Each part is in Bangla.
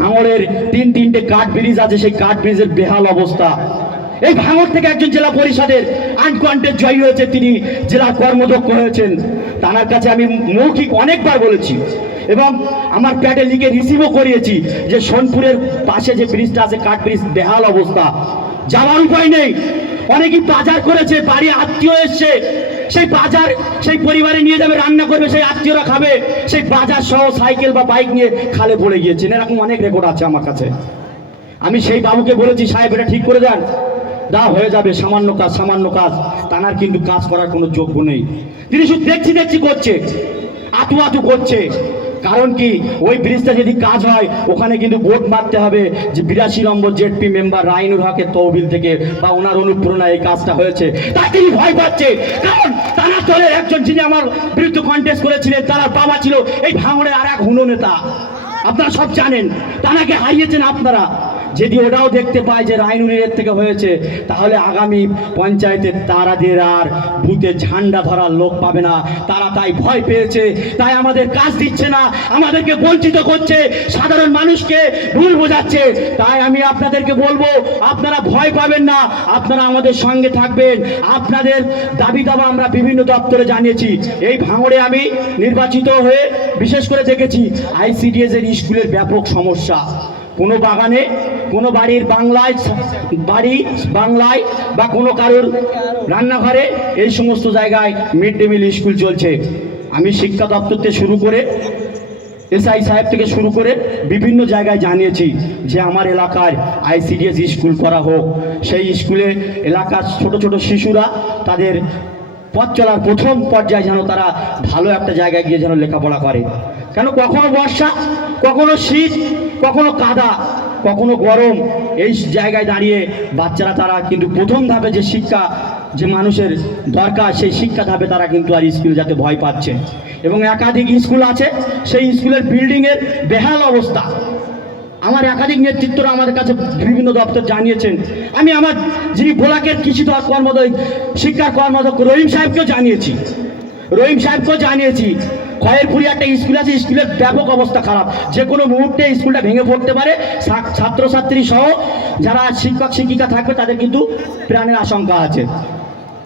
ভাঙড়ের তিন তিনটে কাঠ ব্রিজ আছে, সেই কাঠ ব্রিজের বেহাল অবস্থা। এই ভাঙড় থেকে একজন জেলা পরিষদের আনকোয়ান্টেড জয়ী হয়েছে, তিনি জেলা কর্মদক্ষ হয়েছেন। তার কাছে আমি মৌখিক অনেকবার বলেছি এবং আমার প্যাটে লিখে রিসিভও করিয়েছি যে সোনপুরের পাশে যে ব্রিজটা আছে, কাঠ ব্রিজ বেহাল অবস্থা। যাওয়ার উপায় নেই। অনেকেই বাজার করেছে, বাড়ি আত্মীয় এসছে। সেই বাজার, সেই পরিবারে নিয়ে যাবে, রান্না করবে, সেই আত্মীয়রা খাবে, সেই বাজার সহ সাইকেল বা বাইক নিয়ে খালে পড়ে গিয়েছেন এরকম অনেক রেকর্ড আছে আমার কাছে। আমি সেই বাবুকে বলেছি, সাহেব, এটা ঠিক করে দেন। দা হয়ে যাবে, সামান্য কাজ সামান্য কাজ। তানার কিন্তু কাজ করার কোনো যোগ্য নেই। তিনি শুধু দেখছি দেখছি করছে। আতু আতু করছে। কারণ কি? ওই ব্রিজটা যদি কাজ হয়, ওখানে কিন্তু ভোট মারতে হবে। যে বিরাশি নম্বর জেডপি মেম্বার রাইনুর হকের তহবিল থেকে বা ওনার অনুপ্রেরণায় এই কাজটা হয়েছে। তা তিনি ভয় পাচ্ছে। কারণ তারা দলের একজন যিনি আমার বিরুদ্ধে কন্টেস্ট করেছিলেন, তার বাবা ছিল এই ভাঙড়ের আর এক হুনো নেতা। আপনারা সব জানেন তানাকে হারিয়েছেন আপনারা। যদি ওটাও দেখতে পায় যে রায়নুরের থেকে হয়েছে, তাহলে আগামী পঞ্চায়েতের তারাদের আর বুথে ঝান্ডা ধরার লোক পাবে না। তারা তাই ভয় পেয়েছে, তাই আমাদের কাজ দিচ্ছে না, আমাদেরকে বঞ্চিত করছে, সাধারণ মানুষকে ভুল বোঝাচ্ছে। তাই আমি আপনাদেরকে বলব, আপনারা ভয় পাবেন না, আপনারা আমাদের সঙ্গে থাকবেন। আপনাদের দাবি দাবা আমরা বিভিন্ন দপ্তরে জানিয়েছি। এই ভাঙড়ে আমি নির্বাচিত হয়ে বিশেষ করে দেখেছি, আইসিডিএস এর স্কুলের ব্যাপক সমস্যা। কোনো বাগানে, কোনো বাড়ির বাংলায়, বাড়ি বাংলায় বা কোনো কারোর রান্নাঘরে এই সমস্ত জায়গায় মিড ডে মিল স্কুল চলছে। আমি শিক্ষা দপ্তর থেকে শুরু করে, এসআই সাহেব থেকে শুরু করে বিভিন্ন জায়গায় জানিয়েছি যে আমার এলাকায় আইসিডিএস স্কুল করা হোক। সেই স্কুলে এলাকার ছোট ছোট শিশুরা তাদের পথ চলার প্রথম পর্যায়ে যেন তারা ভালো একটা জায়গায় গিয়ে যেন লেখাপড়া করে। কেন কখনো বর্ষা, কখনো শীত, কখনো কাদা, কখনো গরম, এই জায়গায় দাঁড়িয়ে বাচ্চারা তারা কিন্তু প্রথম ধাপে যে শিক্ষা, যে মানুষের দরকার, সেই শিক্ষা ধাপে তারা কিন্তু আর স্কুল যাতে ভয় পাচ্ছে। এবং একাধিক স্কুল আছে, সেই স্কুলের বিল্ডিংয়ের বেহাল অবস্থা। আমার একাধিক নেতৃত্বরা আমাদের কাছে বিভিন্ন দপ্তর জানিয়েছেন। আমি আমার যিনি বোলাকের কৃষি কর্মদয় শিক্ষার কর্মদক্ষ রহিম সাহেবকেও জানিয়েছি। রহিম সাহেবকেও জানিয়েছি খয়েরপুরি একটা স্কুল আছে, স্কুলের ব্যাপক অবস্থা খারাপ। যে কোনো মুহূর্তে স্কুলটা ভেঙে পড়তে পারে। ছাত্রছাত্রী সহ যারা শিক্ষক, শিক্ষিকা থাকবে, তাদের কিন্তু প্রাণের আশঙ্কা আছে।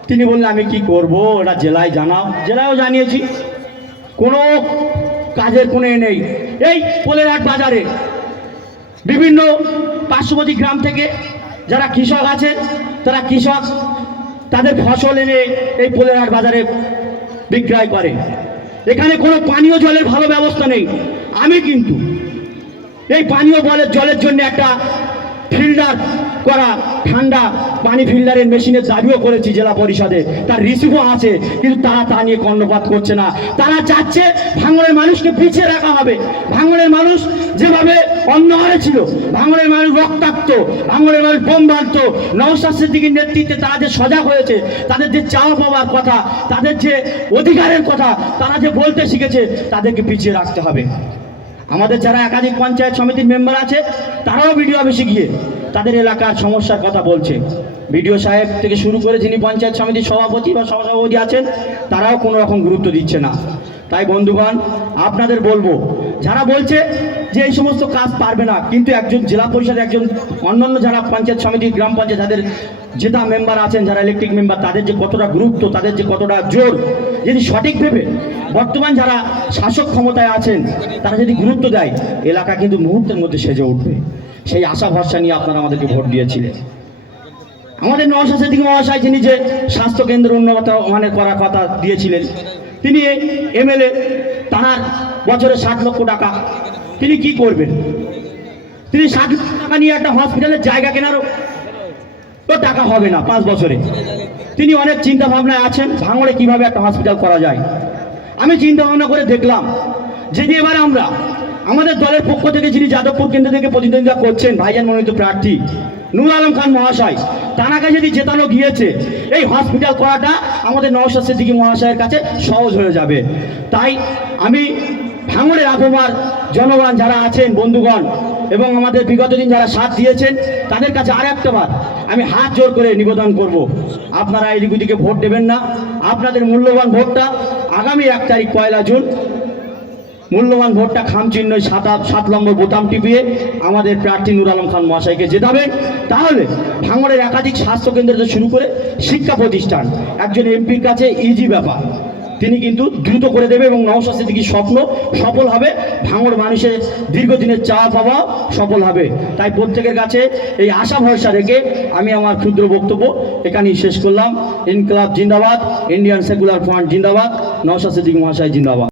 তিনি বললেন, আমি কি করব? ওটা জেলায় জানাও। জেলায়ও জানিয়েছি। কোনো কাজের কোনো নেই। এই পোলেরহাট বাজারে বিভিন্ন পার্শ্ববর্তী গ্রাম থেকে যারা কৃষক আছে, তারা কৃষক তাদের ফসল এনে এই পোলেরহাট বাজারে বিক্রয় করে। এখানে কোনো পানীয় জলের ভালো ব্যবস্থা নেই। আমি কিন্তু এই পানীয় জলের জন্য একটা ফিল্টার করা, ঠান্ডা পানি ফিল্টারের মেশিনের দাবিও করেছি জেলা পরিষদে। তার রিসিভও আছে, কিন্তু তারা তা নিয়ে কর্ণপাত করছে না। তারা চাচ্ছে ভাঙড়ের মানুষকে পিছিয়ে রাখা হবে। ভাঙড়ের মানুষ যেভাবে অন্যহারে ছিল ভাঙড়ের মানুষ রক্তাক্ত ভাঙড়ের মানুষ বোম বাঁধত, নওশাদ সিদ্দিকীর নেতৃত্বে তারা যে সজাগ হয়েছে, তাদের যে চাওয়া পাওয়ার কথা, তাদের যে অধিকারের কথা, তারা যে বলতে শিখেছে, তাদেরকে পিছিয়ে রাখতে হবে। আমাদের যারা একাধিক পঞ্চায়েত সমিতির মেম্বার আছে, তারাও ভিডিও অফিসে গিয়ে তাদের এলাকার সমস্যার কথা বলছে। বিডিও সাহেব থেকে শুরু করে যিনি পঞ্চায়েত সমিতির সভাপতি বা সহসভাপতি আছেন, তারাও কোনো রকম গুরুত্ব দিচ্ছে না। তাই বন্ধুগণ, আপনাদের বলব, যারা বলছে যে এই সমস্ত কাজ পারবে না, কিন্তু একজন জেলা পরিষদের একজন অন্যান্য যারা পঞ্চায়েত সমিতি, গ্রাম পঞ্চায়েত, যাদের জেতা মেম্বার আছেন, যারা ইলেকট্রিক মেম্বার তাদের যে কতটা গুরুত্ব, তাদের যে কতটা জোর, যদি সঠিক ভেবে বর্তমান যারা শাসক ক্ষমতায় আছেন, তারা যদি গুরুত্ব দেয়, এলাকা কিন্তু মুহূর্তের মধ্যে সেজে উঠবে। সেই আশা ভরসা নিয়ে আপনারা আমাদেরকে ভোট দিয়েছিলেন। আমাদের নওশাদ সিদ্দিকী মহাশয় যিনি যে স্বাস্থ্য কেন্দ্র উন্নত মানের করার কথা দিয়েছিলেন, তিনি এমএলএ, তাহার বছরে ষাট লক্ষ টাকা। তিনি কি করবেন? তিনি ষাট টাকা নিয়ে একটা হসপিটালের জায়গা কেনারও তো টাকা হবে না পাঁচ বছরে। তিনি অনেক চিন্তা ভাবনায় আছেন, ভাঙড়ে কীভাবে একটা হসপিটাল করা যায়। আমি চিন্তা ভাবনা করে দেখলাম যদি এবার আমরা আমাদের দলের পক্ষ থেকে যিনি যাদবপুর কেন্দ্র থেকে প্রতিদ্বন্দ্বিতা করছেন, ভাইজান মনোনীত প্রার্থী নূর আলম খান মহাশয় তানাকে যদি জেতানো গিয়েছে, এই হসপিটাল করাটা আমাদের নওশাদ সিদ্দিকী মহাশয়ের কাছে সহজ হয়ে যাবে। তাই আমি ভাঙড়ের আবহাওয়ার জনগণ যারা আছেন, বন্ধুগণ, এবং আমাদের বিগত দিন যারা সাথ দিয়েছেন, তাদের কাছে আর একটা বার আমি হাত জোর করে নিবেদন করব। আপনারা এই দিকে ভোট দেবেন না। আপনাদের মূল্যবান ভোটটা আগামী এক তারিখ পয়লা জুন মূল্যবান ভোটটা খাম চিহ্ন সাত সাত নম্বর বোতাম টিপিয়ে আমাদের প্রার্থী নুর আলম খান মহাশয়কে জেতাবেন তাহলে ভাঙড়ের একাধিক স্বাস্থ্যকেন্দ্র থেকে শুরু করে শিক্ষা প্রতিষ্ঠান, একজন এমপির কাছে ইজি ব্যাপার। তিনি কিন্তু দ্রুত করে দেবে এবং নওশাদ সিদ্দিকির স্বপ্ন সফল হবে। ভাঙড় মানুষের দীর্ঘদিনের চা পাওয়া সফল হবে। তাই প্রত্যেকের কাছে এই আশা ভরসা রেখে আমি আমার ক্ষুদ্র বক্তব্য এখানেই শেষ করলাম। ইনকলাব জিন্দাবাদ, ইন্ডিয়ান সেকুলার ফ্রন্ট জিন্দাবাদ নওশাদ সিদ্দিক মহাশয় জিন্দাবাদ।